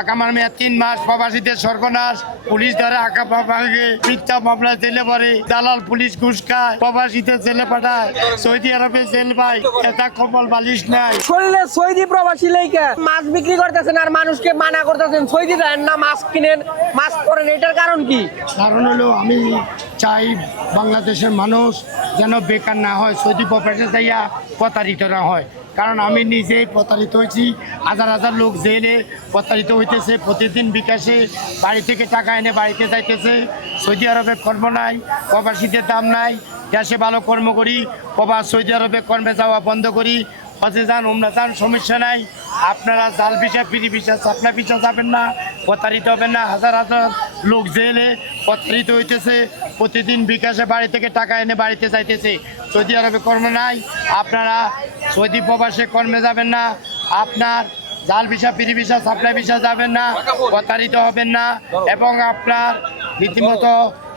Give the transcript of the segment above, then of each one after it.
আকামার মেয়াদ 3 মাস, প্রবাসীদের সর্বনাশ, পুলিশ ধরে আকামাকে মিথ্যা মামলা জেলে পড়ে, দালাল পুলিশ ঘুষ খায়, প্রবাসীদের জেলে পাঠায়, সৌদি আরবে জেল ভাই, এটা কম্বল বালিশ নাই। শুনলে সৌদি প্রবাসী লেখা মাছ বিক্রি করতেছেন আর মানুষকে মানা করতেছেন সৌদি দেন না, মাছ কিনেন, মাছ পরেন, এটার কারণ কি? কারণ হলো আমি চাই বাংলাদেশের মানুষ যেন বেকার না হয়, সৌদি প্রবাসে যাইয়া প্রতারিত না হয়। কারণ আমি নিজেই প্রতারিত হয়েছি, হাজার হাজার লোক জেলে প্রতারিত হইতেছে, প্রতিদিন বিকাশে বাড়ি থেকে টাকা এনে বাড়িতে যাইতেছে। সৌদি আরবে কর্ম নাই, প্রবাসীদের দাম নাই, দেশে ভালো কর্ম করি, সৌদি আরবে কর্মে যাওয়া বন্ধ করি, হজে যান, উমরা যান, সমস্যা নাই। আপনারা জাল ভিসা, ফ্রি ভিসা, সাপলা ভিসা যাবেন না, প্রতারিত হবেন না। হাজার হাজার লোক জেলে প্রতারিত হইতেছে, প্রতিদিন বিকাশে বাড়ি থেকে টাকা এনে বাড়িতে যাইতেছে। সৌদি আরবে কর্ম নাই, আপনারা সৌদি প্রবাসে কর্মে যাবেন না, আপনার জাল visa, free visa, supply visa যাবেন না, প্রতারিত হবেন না। এবং আপনার রীতিমতো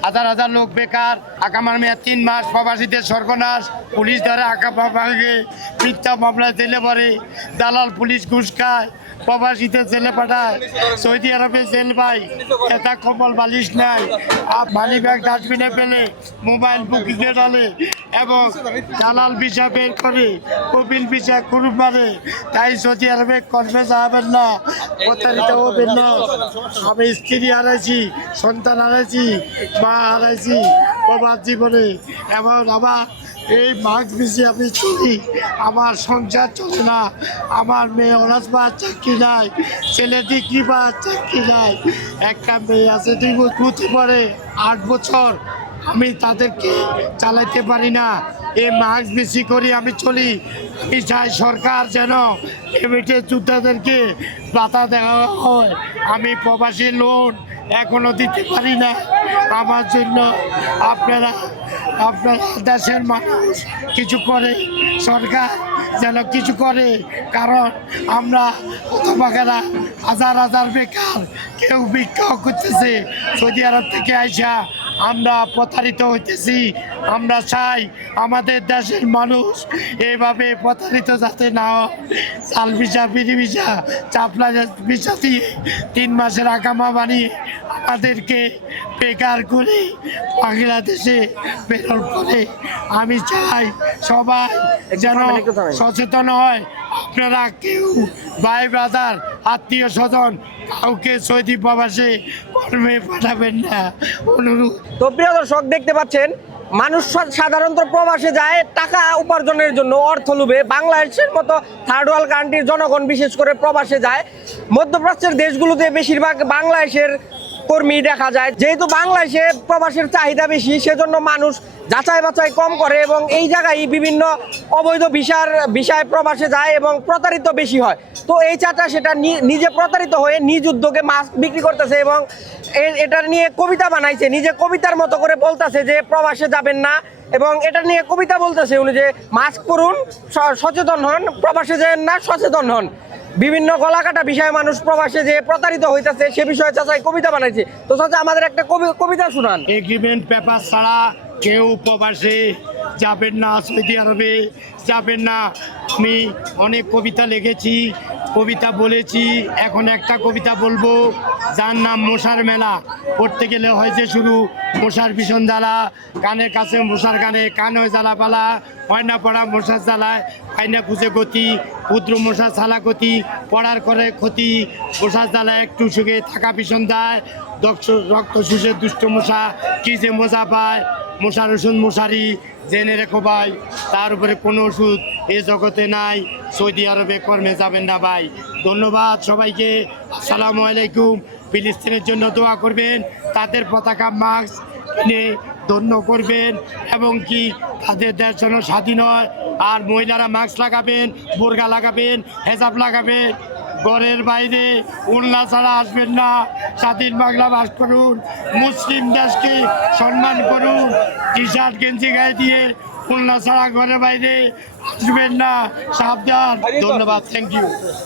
হাজার হাজার লোক বেকার, আকামার মেয়াদ 3 মাস, প্রবাসীদের সর্বনাশ, পুলিশ ধরে আকামাকে মিথ্যা মামলা জেলে পড়ে, দালাল পুলিশ ঘুষ খায়, প্রবাসীদের জেলে পাঠায়, সৌদি আরবে জেল ভাই, এটা কম্বল বালিশ নাই। মানি ব্যাগ ডাস্টবিনে ফেলে, মোবাইল বুকিংয়ে ডালে এবং দালাল ভিসা বের করে, কপিল ভিসা গ্রুপ মারে। তাই সৌদি আরবে কর্মে যাবেন না, প্রতারিত হবেন না। আমি স্ত্রী হারাইছি, সন্তান হারাইছি, মা হারাইছি প্রবাস জীবনে। এবং আমার এই মাস্ক বেশি আমি চলি, আমার সংসার চলে না। আমার মেয়ে অনার্স পাস, চাকরি নাই, ছেলে ডিগ্রি পাস, চাকরি নাই, একটা মেয়ে আছে 2 বছর পরে 8 বছর, আমি তাদেরকে চালাইতে পারি না। এই মাস্ক বেশি করি আমি চলি। আমি চাই সরকার যেন এমএটে যোদ্ধাদেরকে ভাতা দেওয়া হয়। আমি প্রবাসী লোন এখনো দিতে পারি না। আমার জন্য আপনারা দেশের মানুষ কিছু করে, সরকার যেন কিছু করে। কারণ আমরা হতভাগারা হাজার হাজার বেকার, কেউ ভিক্ষা করতেছে, সৌদি আরব থেকে আইসা আমরা প্রতারিত হইতেছি। আমরা চাই আমাদের দেশের মানুষ এইভাবে প্রতারিত যাতে না হয়। চাল visa, free visa, Chapla visa দিয়ে 3 মাসের আকামা বানিয়ে আমাদেরকে বেকার করে বাংলাদেশে প্রেরণ করে। আমি চাই সবাই যেন সচেতন হয়। আপনারা কেউ ভাই ব্রাদার, আত্মীয় স্বজন কাউকে সৌদি প্রবাসে কর্মে পাঠাবেন না, অনুরোধ। তো প্রিয় দর্শক, দেখতে পাচ্ছেন মানুষ সাধারণত প্রবাসে যায় টাকা উপার্জনের জন্য, অর্থ লোভে। বাংলাদেশের মতো থার্ড ওয়ার্ল্ড কান্ট্রির জনগণ বিশেষ করে প্রবাসে যায়। মধ্যপ্রাচ্যের দেশগুলোতে বেশিরভাগ বাংলাদেশের কর্মী দেখা যায়। যেহেতু বাংলাদেশে প্রবাসের চাহিদা বেশি, সেজন্য মানুষ যাচাই বাছাই কম করে এবং এই জায়গায় বিভিন্ন অবৈধ বিষয় প্রবাসে যায় এবং প্রতারিত বেশি হয়। তো এই চাচা সেটা নিজে প্রতারিত হয়ে নিজ উদ্যোগে মাস্ক বিক্রি করতেছে এবং এটা নিয়ে কবিতা বানাইছে, নিজে কবিতার মতো করে বলতেছে যে প্রবাসে যাবেন না। এবং এটা নিয়ে কবিতা বলতেছে উনি যে মাস্ক পরুন, সচেতন হন, প্রবাসে যাবেন না, সচেতন হন। বিভিন্ন গলাকাটা বিষয়ে মানুষ প্রবাসে যে প্রতারিত হইতেছে সে বিষয়ে চাচা কবিতা বানাইছে। তো চাচা আমাদের একটা কবিতা শুনান। এগ্রিমেন্ট পেপার ছাড়া কেউ প্রবাসে যাবেন না, সৌদি আরবে যাবেন না। আমি অনেক কবিতা লিখেছি, কবিতা বলেছি, এখন একটা কবিতা বলবো যার নাম মশার মেলা। পড়তে গেলে হয়েছে শুরু মশার ভীষণ জ্বালা, কানের কাছে মশার গানে কান হয়ে জ্বালা পালা, হয় না পড়া মশার জ্বালায়, হয় না খুঁজে গতি, পুত্র মশা ছালা গতি, পড়ার করে ক্ষতি, মশার জ্বালায় একটু সুখে থাকা ভীষণ দায়, রক্ত শুষে দুষ্ট মশা কি যে মজা পায়, মশার ওষুধ মশারি জেনে রেখো ভাই, তার উপরে কোনো ওষুধ এ জগতে নাই, সৌদি আরবে কর্মে যাবেন না ভাই। ধন্যবাদ সবাইকে, আসসালামু আলাইকুম। ফিলিস্তিনের জন্য দোয়া করবেন, তাদের পতাকা মাস্ক কিনে ধন্য করবেন এবং কি তাদের দেশ যেন স্বাধীন হয়। আর মহিলারা মাস্ক লাগাবেন, বোরকা লাগাবেন, হেজাব লাগাবেন, ঘরের বাইরে উল্লা ছাড়া আসবেন না। স্বাধীন বাংলা বাস করুন, মুসলিম দেশকে সম্মান করুন। টি শার্ট গেঞ্জি গায়ে দিয়ে উল্লা ছাড়া ঘরের বাইরে আসবেন না, সাবধান। ধন্যবাদ, থ্যাংক ইউ।